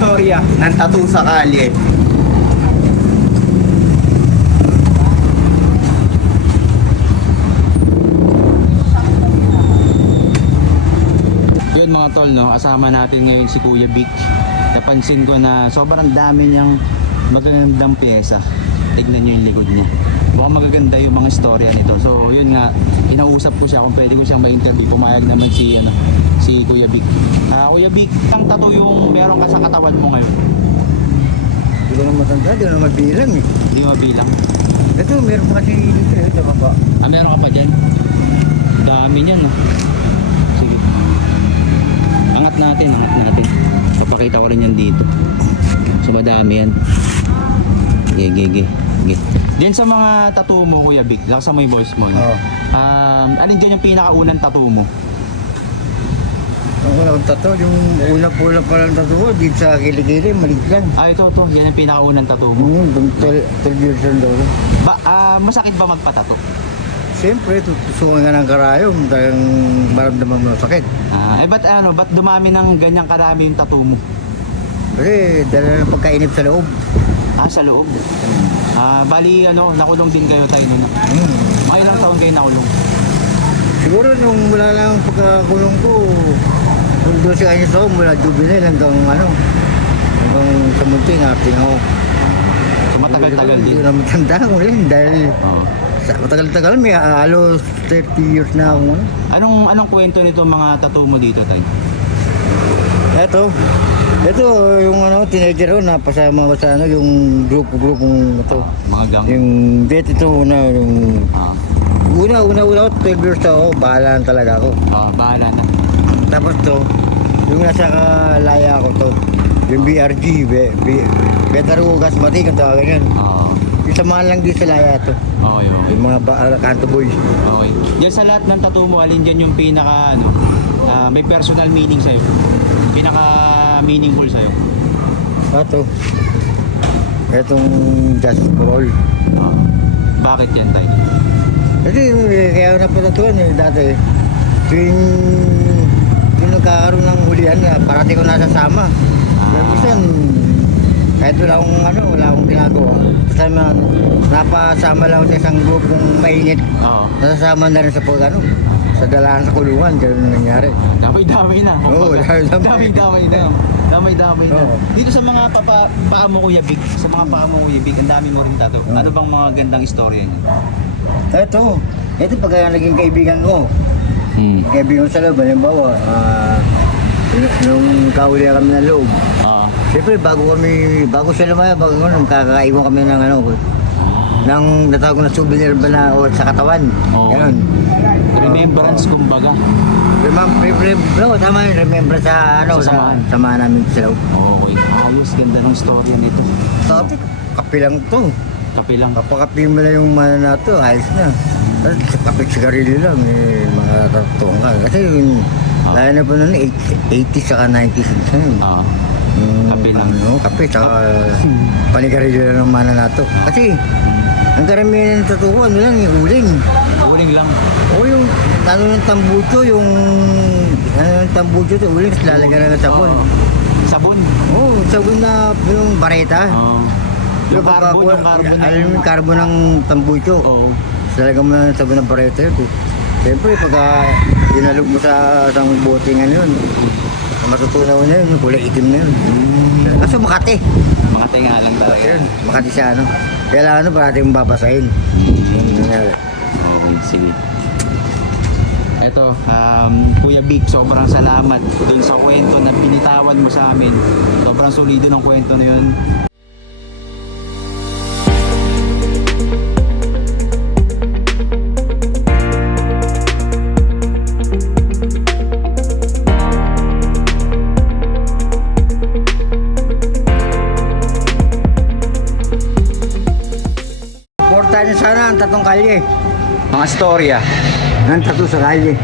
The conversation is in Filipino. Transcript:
istorya ng tattoo sa kalye. Yun mga tol, no? Kasama natin ngayon si Kuya Vic. Napansin ko na sobrang dami niyang magagandang pyesa. Tignan niyo yung likod niya. Mukhang magaganda yung mga istorya nito. So, yun nga, inausap ko siya kung pwede ko siyang ma-interview. Pumayag naman si, ano, si Kuya Vic. Ah, Kuya Vic, ang tattoo yung meron ka sa katawan mo ngayon? Hindi ko na matanda, hindi na mabilang eh. Hindi mabilang. Ito, meron pa kasi dito eh, sa baba. Ah, meron ka pa dyan? Dami niyan, no? Sige. Angat natin, angat natin. Papakita ko rin yan dito. So, madami yan. Ge, ge, ge. ge. Diyan sa mga tattoo mo, Kuya Vic, laksa mo yung voice mo. Oo. Um, alin dyan yung pinakaunang tattoo mo? Ang unang tato, yung una-pula pa lang tato ko, dito sa kilikili, maliit lang. Ah, ito, ito. Yan yung pinakaunang tattoo mo. Hmm, yung 12, 12 years old daw. Ba, ah, masakit ba magpatato? Siyempre, tutusungan ka ng karayom, talagang maramdaman mo sakit. Ah, eh, ba't ano, ba't dumami ng ganyang karami yung tattoo mo? Kasi dala ng pagkainip sa loob. Ah, sa loob. Ah, bali ano, nakulong din kayo tayo noon. Hmm. Mga ilang taon kayo nakulong? Siguro nung mula lang ang pagkakulong ko, nung 12 anyos ako, mula juvenile hanggang ano, hanggang sa munti, natin ako. So matagal-tagal din. Hindi ko na matanda ko rin dahil Oo. sa matagal-tagal may halos 30 years na ako. Ano. Anong anong kwento nito mga tattoo mo dito, tay? Eto, ito yung ano, teenager ko, napasama ko sa ano, yung grupo-grupo ito. Mga gang. Yung date ito una, yung Ah, una, una, una, ako, 12 years ako, bahala talaga ako. ah, bahala na. Tapos to, yung nasa kalaya ko to, yung BRG, B, B, Better Gas Matik, ang tawag yan. Oo. Yung samahan lang din sa laya to, Okay, okay. yung mga ba, kanto boys. Okay. Diyan sa lahat ng tattoo mo, alin dyan yung pinaka ano, ah, may personal meaning sa'yo? Pinaka meaningful sa'yo? Ito, etong Just for All. Ah. Bakit yan, tay? Kasi eh, kaya ako napatatuan eh dati. Tuwing, tuwing nagkakaroon ng hulihan nga, parati ko nasasama. Pero minsan, kahit wala akong ano, wala akong ginagawa. Basta na, napasama lang sa isang grupong mainit. Oo. Nasasama na rin sa pag ano, sa dalahan sa kulungan, ganun ang nangyari. Damay-damay na. Oo, damay-damay. Damay-damay na. Damay-damay na. Oo. Dito sa mga papa, paa mo Kuya Vic, sa mga paa mo Kuya ang dami mo rin tato. Ano bang mga gandang istorya niyo? Ito, ito pag naging kaibigan ko, Hmm. kaibigan ko sa loob, halimbawa, ah, nung kauli kami ng loob, Ah. Siyempre, bago kami, bago siya lumaya, bago nung kakaiwan kami ng ano, ng natawag ko na souvenir ba na o sa katawan. Oo. Ganun. Remembrance kumbaga. Remember, no, tama yun, remember sa ano, Sa sa samahan. samahan namin sa loob. Okay. Ayos, ganda ng storya nito. Sabi, kape lang to. Kape lang. Kapakapi mo na yung mana na to, ayos na. Tapos kape sigarilyo lang, eh, mga tatong ka. Kasi yung, Ah. lalo na po nun, 80 saka 90s na yun. Ah. Yung, Kape lang. Ano, kape, saka panigarilyo lang ng mana na to. Kasi, ang karamihan ng tatuwa, ano lang, yung uling. Uling lang. O yung, ano yung tambucho, yung, ano yung tambucho, yung uling, tapos lalagyan na ng sabon. Oo. Sabon. Oo, oh, sabon na, yung bareta. Oo. Yung carbon, yung carbon. Alam mo yung carbon ng tambucho. Oo. Talaga mo na sabon ng bareta yun. Siyempre, pagka dinalog mo sa isang bote nga yun, matutunaw na yun, yung kulay itim na yun. Kaso Makati. Mga tenga lang talaga. Yun, Makati siya, ano. Kailangan ano, parati mong babasahin. Yung nangyari. Okay, sige. Eto, um, Kuya Big, sobrang salamat dun sa kwento na binitawan mo sa amin. Sobrang solido ng kwento na yun. Sana ang tatong kalye. Mga storya. Ang tato sa kalye.